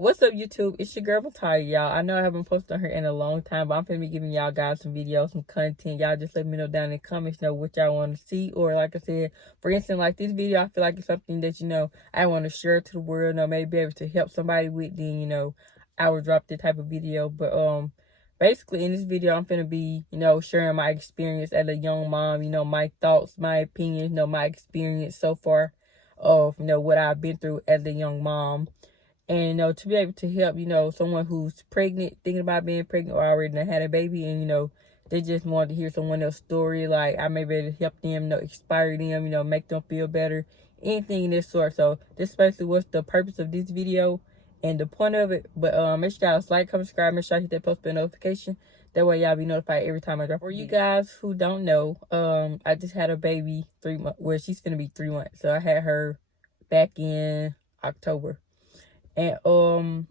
What's up, YouTube? It's your girl Mitaya, y'all. I know I haven't posted on her in a long time, but I'm finna be giving y'all guys some videos, some content. Y'all just let me know down in the comments, what y'all want to see. Or like I said, for instance, like this video, I feel like it's something that, I want to share to the world, maybe be able to help somebody with, then, I would drop this type of video. But, basically in this video, I'm finna be, sharing my experience as a young mom, my thoughts, my opinions, my experience so far of, what I've been through as a young mom. And, to be able to help, someone who's pregnant, thinking about being pregnant or already done had a baby, and, they just want to hear someone else's story. Like, I may be able to help them, inspire them, make them feel better, anything in this sort. So, this basically what's the purpose of this video and the point of it. But, make sure y'all like, comment, subscribe, make sure y'all hit that post bell notification. That way, y'all be notified every time I drop a video. For you guys who don't know, I just had a baby 3 months, well, she's gonna be 3 months. So, I had her back in October. And as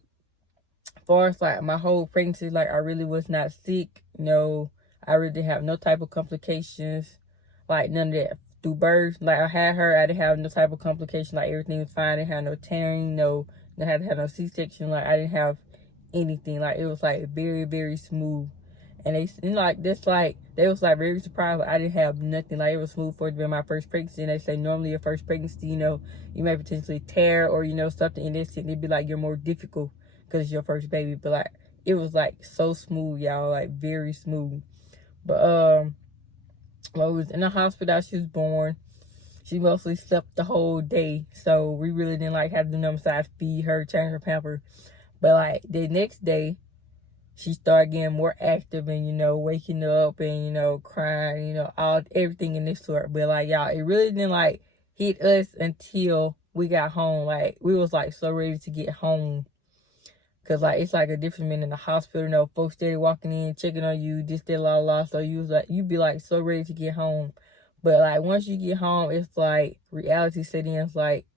far as like my whole pregnancy, like I really was not sick. No, I really didn't have no type of complications, like none of that. Through birth, like I had her, I didn't have no type of complication. Like everything was fine. I didn't have no tearing, I had to have no C-section. Like I didn't have anything. Like it was like very, very smooth. And they was like very surprised. Like, I didn't have nothing. Like it was smooth for it to be my first pregnancy. And they say normally your first pregnancy, you may potentially tear or something in this. And it'd be like you're more difficult because it's your first baby. But like it was like so smooth, y'all. Like very smooth. But when we was in the hospital, she was born. She mostly slept the whole day, so we really didn't like have to do nothing besides feed her, change her pamper. But like the next day, she started getting more active and, waking up and, crying, everything in this sort. But like, y'all, it really didn't like hit us until we got home. Like, we was like so ready to get home. Cause like, it's like a different man in the hospital, folks steady walking in, checking on you, this, that, la. So you'd be like so ready to get home. But like, once you get home, it's like reality set in. It's like,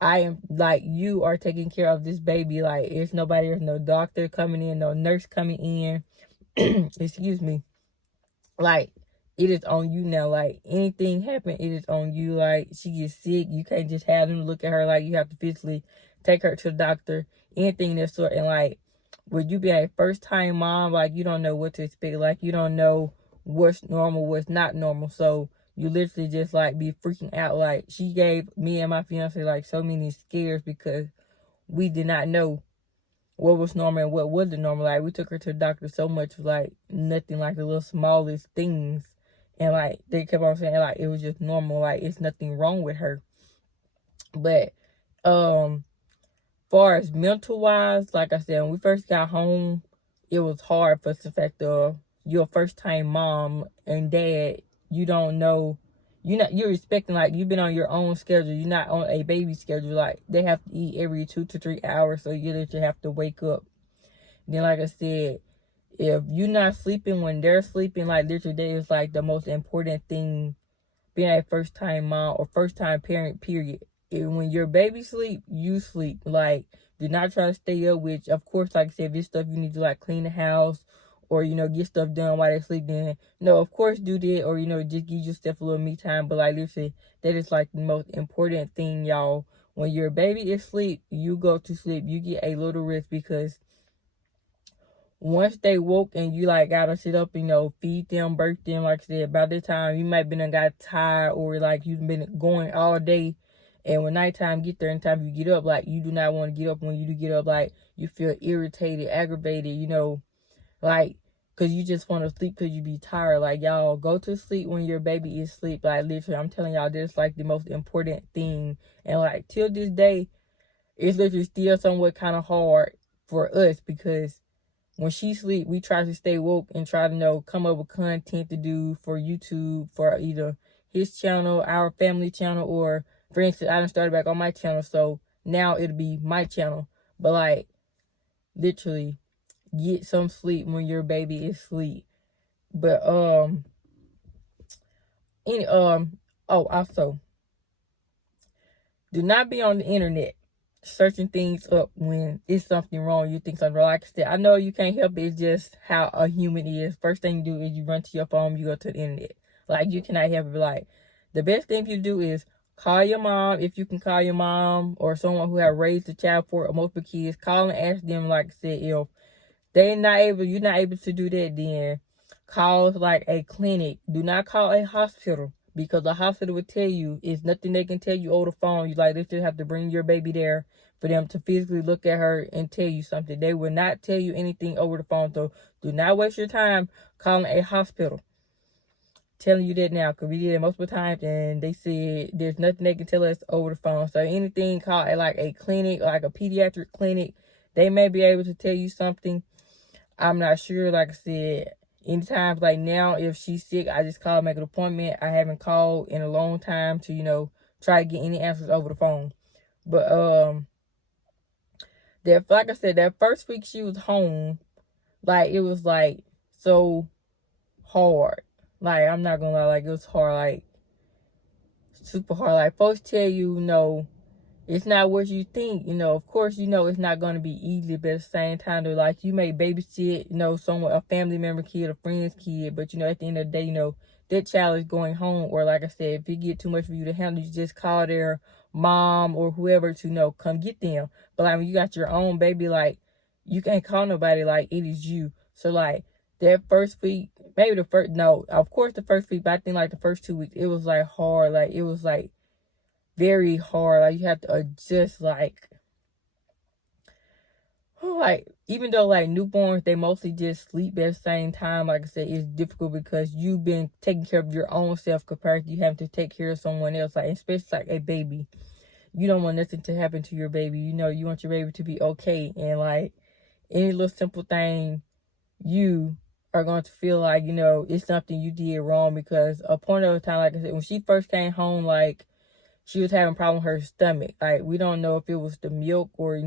I am like, you are taking care of this baby. Like, there's no doctor coming in, no nurse coming in. Excuse me. Like, it is on you now. Like, anything happen, it is on you. Like, she gets sick, you can't just have them look at her. Like, you have to physically take her to the doctor, anything that sort. And like, when you be a first time mom, like, you don't know what to expect. Like, you don't know what's normal, what's not normal. So you literally just like be freaking out. Like, she gave me and my fiance like so many scares because we did not know what was normal and what wasn't normal. Like, we took her to the doctor so much, like nothing, like the little smallest things, and like they kept on saying like it was just normal, like it's nothing wrong with her. But far as mental wise, like I said, when we first got home, it was hard for the fact of you're a first time mom and dad. You don't know, you're expecting, like, you've been on your own schedule. You're not on a baby schedule. Like, they have to eat every 2 to 3 hours, so you literally have to wake up. Then, like I said, if you're not sleeping when they're sleeping, like literally, that is like the most important thing being a first time mom or first time parent, period. When your baby sleep, you sleep. Like, do not try to stay up, which of course, like I said, if it's stuff you need to like clean the house or get stuff done while they sleep, then no, of course do that, or just give yourself a little me time. But like literally, that is like the most important thing, y'all. When your baby is asleep, you go to sleep, you get a little rest, because once they woke and you like gotta sit up, feed them, birth them, like I said, by the time you might been got tired, or like you've been going all day, and when nighttime get there and time you get up, like you do not want to get up. When you do get up, like you feel irritated, aggravated, like, because you just want to sleep because you be tired. Like, y'all, go to sleep when your baby is asleep. Like, literally, I'm telling y'all, that's like the most important thing. And like, till this day, it's literally still somewhat kind of hard for us, because when she sleep, we try to stay woke and try to come up with content to do for YouTube, for either his channel, our family channel, or for instance, I done started back on my channel, so now it'll be my channel. But like, literally, get some sleep when your baby is asleep. But also, do not be on the internet searching things up when it's something wrong. You think something wrong. Like I said, I know you can't help it. It's just how a human is. First thing you do is you run to your phone, you go to the internet. Like, you cannot help it. Like, the best thing you do is call your mom if you can call your mom or someone who have raised a child for multiple kids. Call and ask them, like I said, if you're not able to do that, then call like a clinic. Do not call a hospital, because the hospital will tell you it's nothing they can tell you over the phone. You like, they just have to bring your baby there for them to physically look at her and tell you something. They will not tell you anything over the phone. So do not waste your time calling a hospital. Telling you that now, because we did it multiple times and they said there's nothing they can tell us over the phone. So anything called like a clinic, like a pediatric clinic, they may be able to tell you something. I'm not sure. Like I said, anytime like now, if she's sick, I just call, make an appointment. I haven't called in a long time to try to get any answers over the phone. But that, like I said, that first week she was home, like it was like so hard. Like, I'm not gonna lie, like it was hard, like super hard. Like, folks tell you, it's not what you think. Of course, it's not going to be easy, but at the same time, though, like, you may babysit, someone, a family member kid, a friend's kid, but, at the end of the day, that child is going home. Or, like I said, if it get too much for you to handle, you just call their mom or whoever to, come get them. But, like, when you got your own baby, like, you can't call nobody, like, it is you. So, like, that first week, maybe of course the first week, but I think, like, the first 2 weeks, it was, like, hard. Like, it was, like, very hard. Like, you have to adjust, like even though like newborns, they mostly just sleep at the same time. Like I said, it's difficult because you've been taking care of your own self compared to you having to take care of someone else. Like, especially like a baby, you don't want nothing to happen to your baby. You want your baby to be okay, and like any little simple thing, you are going to feel like it's something you did wrong. Because a point of time, like I said, when she first came home, like, she was having a problem with her stomach. Like, we don't know if it was the milk or,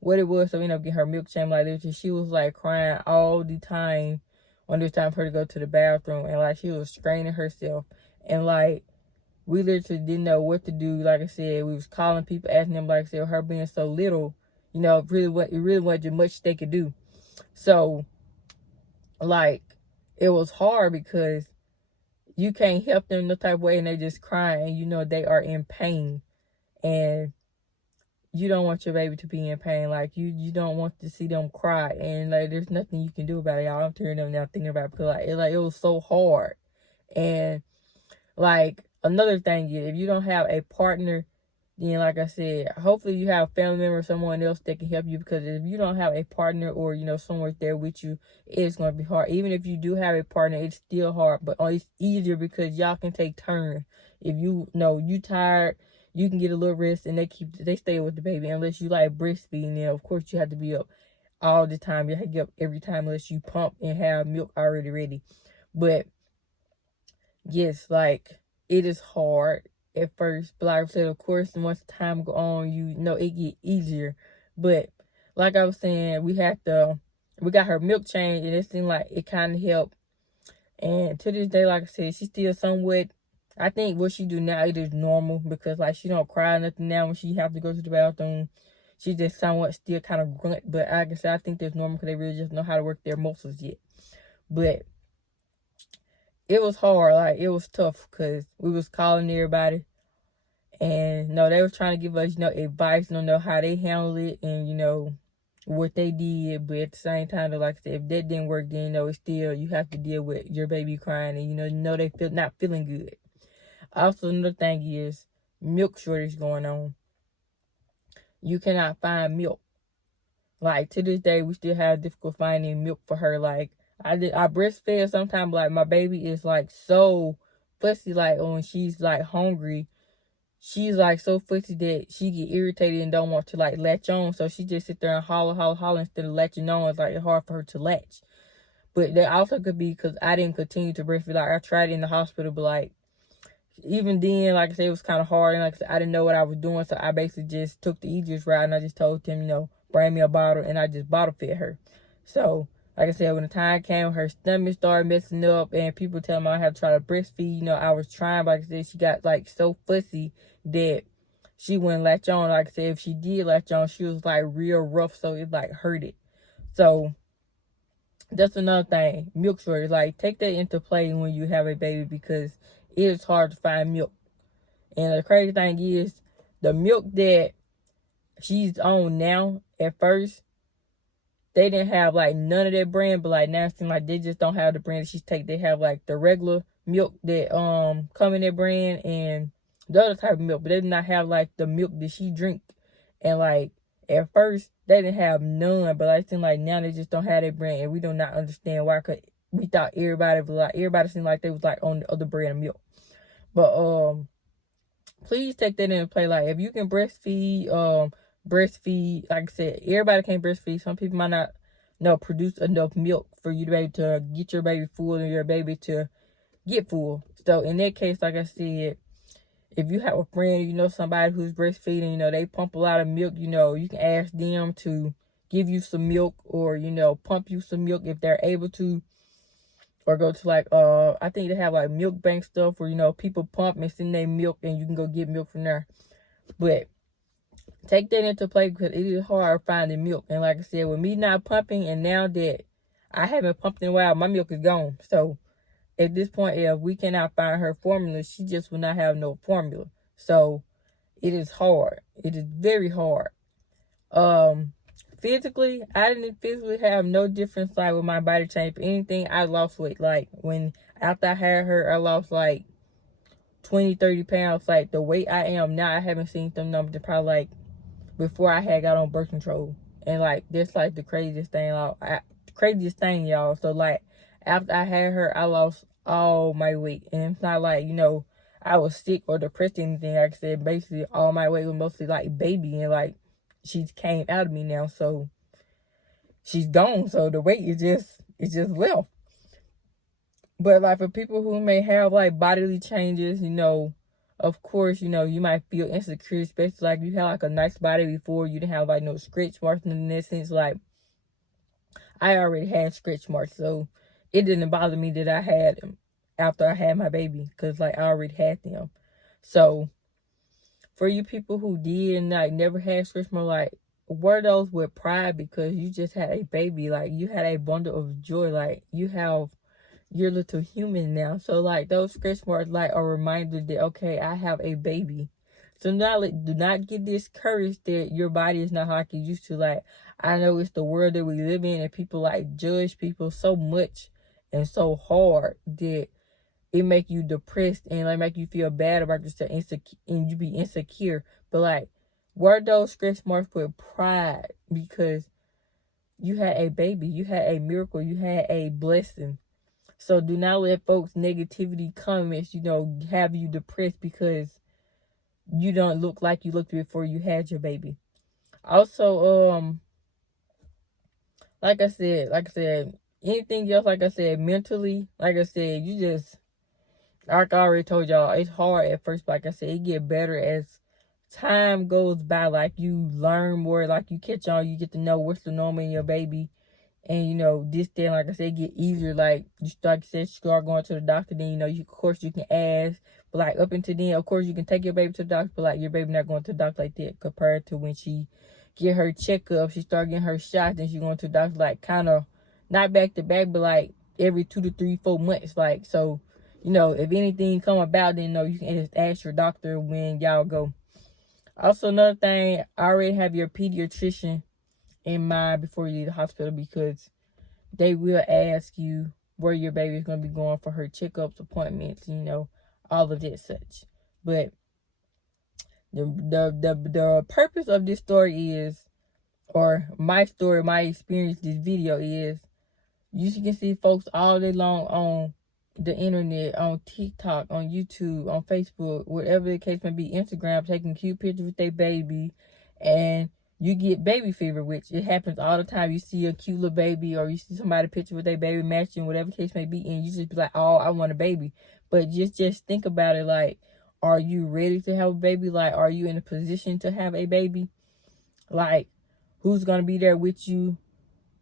what it was. So we ended up getting her milk changed like this. And she was, like, crying all the time when it was time for her to go to the bathroom. And, like, she was straining herself. And, like, we literally didn't know what to do. Like I said, we was calling people, asking them, like I said, her being so little, it really wasn't much they could do. So, like, it was hard because you can't help them no type of way, and they just crying, and they are in pain, and you don't want your baby to be in pain. Like, you don't want to see them cry, and like there's nothing you can do about it. Y'all, I'm tearing them now thinking about it, because it was so hard. And like, another thing is, if you don't have a partner, then like I said, hopefully you have a family member or someone else that can help you. Because if you don't have a partner or someone there with you, it's going to be hard. Even if you do have a partner, it's still hard, but it's easier because y'all can take turns. If you tired, you can get a little rest, and they stay with the baby. Unless you like breastfeeding, then of course you have to be up all the time. You have to get up every time unless you pump and have milk already ready. But yes, like, it is hard at first, but like I said, of course, once time go on, it get easier. But like I was saying, we got her milk changed, and it seemed like it kind of helped. And to this day, like I said, she's still somewhat, I think what she do now, it is normal, because like she don't cry or nothing now when she have to go to the bathroom. She just somewhat still kind of grunt, but like I said, I think that's normal because they really just know how to work their muscles yet. But it was hard. Like, it was tough because we was calling everybody, and they was trying to give us advice, how they handled it, and what they did. But at the same time, like I said, if that didn't work, then it's still, you have to deal with your baby crying, and they feel not feeling good. Also, another thing is milk shortage going on. You cannot find milk. Like, to this day, we still have difficult finding milk for her. Like, I breastfed sometimes. Like, my baby is like so fussy. Like, when she's like hungry, she's like so fussy that she get irritated and don't want to like latch on. So she just sit there and holler instead of latching on. It's like hard for her to latch. But that also could be because I didn't continue to breastfeed. Like, I tried in the hospital, but like, even then, like I said, it was kind of hard. And like I said, I didn't know what I was doing. So I basically just took the easiest route, and I just told them, bring me a bottle, and I just bottle fed her. So, like I said, when the time came, her stomach started messing up, and people tell me I had to try to breastfeed. I was trying, but like I said, she got like so fussy that she wouldn't latch on. Like I said, if she did latch on, she was like real rough, so it like hurt it. So that's another thing. Milk shortage. Like, take that into play when you have a baby, because it is hard to find milk. And the crazy thing is, the milk that she's on now, at first, they didn't have like none of that brand, but like now it seems like they just don't have the brand that she's take. They have like the regular milk that come in that brand and the other type of milk, but they did not have like the milk that she drink. And like at first they didn't have none, but I think like now they just don't have that brand, and we do not understand why. Cause we thought everybody seemed like they was like on the other brand of milk. But please take that into play. Like, if you can breastfeed, like I said, everybody can't breastfeed. Some people might not produce enough milk for you to be able to get your baby full and your baby to get full. So in that case, like I said, if you have a friend, somebody who's breastfeeding, they pump a lot of milk, you can ask them to give you some milk, or pump you some milk if they're able to. Or go to like I think they have like milk bank stuff where people pump and send their milk and you can go get milk from there. But take that into play, because it is hard finding milk. And like I said, with me not pumping, and now that I haven't pumped in a while, my milk is gone. So at this point, if we cannot find her formula, she just will not have no formula. So it is hard. It is very hard. Physically, I didn't physically have no difference like with my body change. If anything, I lost weight. Like after I had her, I lost like 20-30 pounds. Like the weight I am now, I haven't seen them numbers probably like before I had got on birth control. And like that's like the craziest thing, y'all. So like after I had her, I lost all my weight. And it's not like I was sick or depressed or anything. Like I said, basically all my weight was mostly like baby, and like she's came out of me now, so she's gone. So the weight is just left. But like for people who may have like bodily changes, of course, you might feel insecure, especially like you had like a nice body before, you didn't have like no stretch marks in that sense. Like I already had stretch marks, so it didn't bother me that I had them after I had my baby, because like I already had them. So for you people who did and like never had stretch marks, like wear those with pride, because you just had a baby. Like you had a bundle of joy. Like you have your little human now. So like those stretch marks like a reminder that, okay, I have a baby. So do not get discouraged that your body is not like it used to. Like I know it's the world that we live in, and people like judge people so much and so hard that it make you depressed and like make you feel bad about yourself, and you be insecure. But like wear those stretch marks with pride, because you had a baby, you had a miracle, you had a blessing. So do not let folks' negativity comments, have you depressed because you don't look like you looked before you had your baby. Also, like I said, anything else, like I said, mentally, like I said, like I already told y'all, it's hard at first, but like I said, it get better as time goes by. Like you learn more, like you catch on, you get to know what's the normal in your baby. And this then, like I said, get easier. Like you start going to the doctor, then of course you can ask. But like up until then, of course you can take your baby to the doctor, but like your baby not going to the doctor like that compared to when she get her checkup, she start getting her shots, then she going to the doctor like kind of not back to back, but like every 2 to 3, 4 months. Like so, if anything come about, then you can just ask your doctor when y'all go. Also, another thing, I already have your pediatrician in mind before you leave the hospital, because they will ask you where your baby is going to be going for her checkups, appointments, all of that such. But the purpose of this story is, or my story, my experience, this video is, you can see folks all day long on the internet, on TikTok, on YouTube, on Facebook, whatever the case may be, Instagram, taking cute pictures with their baby, and you get baby fever, which it happens all the time. You see a cute little baby, or you see somebody picture with their baby matching, whatever the case may be, and you just be like, oh, I want a baby. But just think about it, like, are you ready to have a baby? Like, are you in a position to have a baby? Like, who's going to be there with you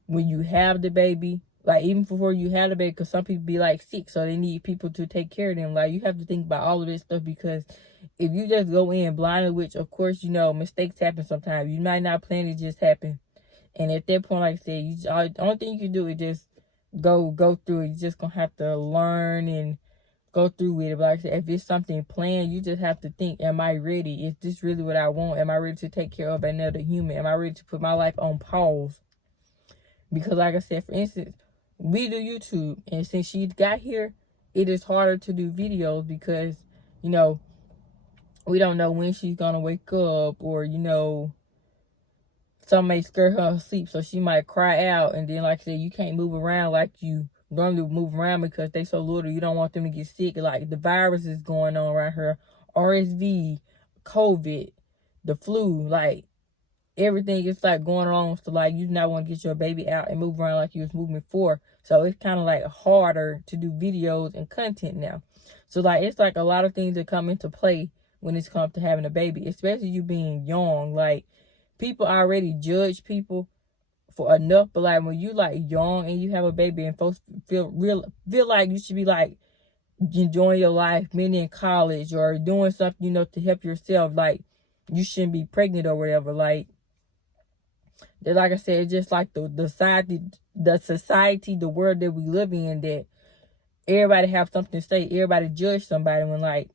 when you have the baby? Like, even before you have the baby, because some people be like sick, so they need people to take care of them. Like, you have to think about all of this stuff, because if you just go in blindly, which of course, mistakes happen sometimes. You might not plan it, just happen. And at that point, like I said, the only thing you can do is just go through it. You're just going to have to learn and go through with it. But like I said, if it's something planned, you just have to think, am I ready? Is this really what I want? Am I ready to take care of another human? Am I ready to put my life on pause? Because like I said, for instance, we do YouTube, and since she got here, it is harder to do videos because, you know, we don't know when she's gonna wake up, or, you know, something may scare her asleep, so she might cry out. And then, like I said, you can't move around like you normally move around because they so little. You don't want them to get sick. Like the virus is going on around her, RSV, COVID, the flu, like everything is like going on. So like you do not want to get your baby out and move around like you was moving before. So it's kind of like harder to do videos and content now. So like it's like a lot of things that come into play when it's come to having a baby, especially you being young. Like people already judge people for enough, but like when you like young and you have a baby and folks feel like you should be like enjoying your life, being in college or doing something, you know, to help yourself. Like you shouldn't be pregnant or whatever. Like I said, it's just like the society, the world that we live in, that everybody have something to say, everybody judge somebody, when like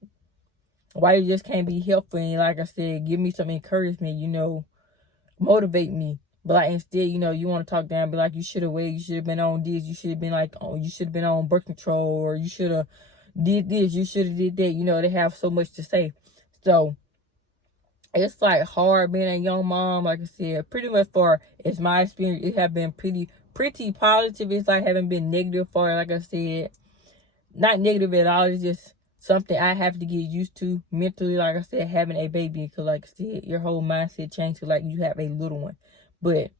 why you just can't be helpful and, like I said, give me some encouragement, you know, motivate me. But like instead, you know, you want to talk down, be like, you should have waited, you should have been on this, you should have been like, oh, you should have been on birth control, or you should have did this, you should have did that. You know, they have so much to say. So it's like hard being a young mom. Like I said, pretty much for, it's my experience, it have been pretty positive. It's like haven't been negative for it. Like I said, not negative at all. It's just something I have to get used to mentally. Like I said, having a baby, because like I said, your whole mindset changes like you have a little one. But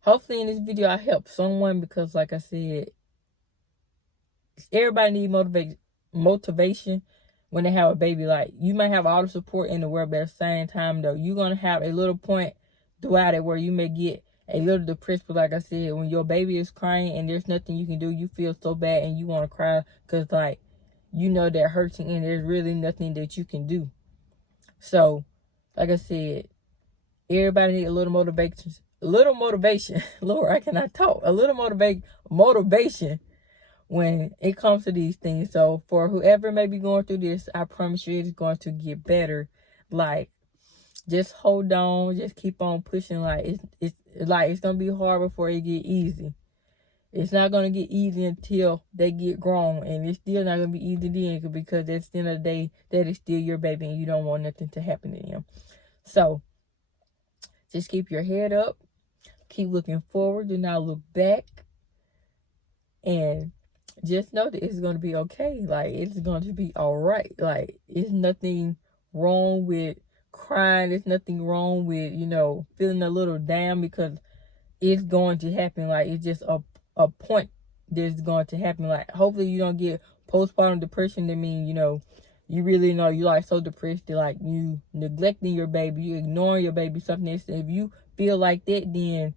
hopefully in this video I help someone, because like I said, everybody needs motivation when they have a baby. Like you might have all the support in the world, but at the same time though, you're gonna have a little point throughout it where you may get a little depressed. But like I said, when your baby is crying and there's nothing you can do, you feel so bad and you want to cry, because like you know that hurts, and there's really nothing that you can do. So like I said, everybody need a little motivation. Lord, I cannot talk. A little motivation when it comes to these things. So for whoever may be going through this, I promise you it's going to get better. Like just hold on, just keep on pushing. Like it's gonna be hard before it get easy. It's not gonna get easy until they get grown, and it's still not gonna be easy then, because at the end of the day, that is still your baby, and you don't want nothing to happen to them. So just keep your head up, keep looking forward, do not look back, and just know that it's going to be okay. Like it's going to be all right. Like it's nothing wrong with crying. There's nothing wrong with, you know, feeling a little down, because it's going to happen. Like it's just a point that's going to happen. Like hopefully you don't get postpartum depression. That means, you know, you really know you like so depressed that like you neglecting your baby, you ignoring your baby, something else. If you feel like that, then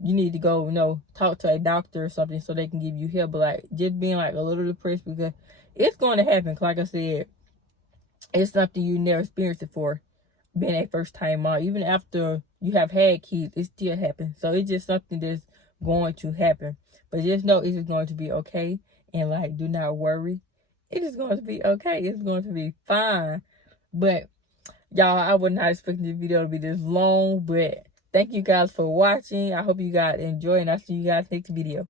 you need to go, you know, talk to a doctor or something so they can give you help. But like just being like a little depressed, because it's going to happen. Cause like I said, it's something you never experienced before, being a first time mom. Even after you have had kids, it still happens. So it's just something that's going to happen. But just know it is going to be okay. And like, do not worry. It is going to be okay. It's going to be fine. But y'all, I would not expect this video to be this long, but thank you guys for watching. I hope you guys enjoy, and I'll see you guys next video.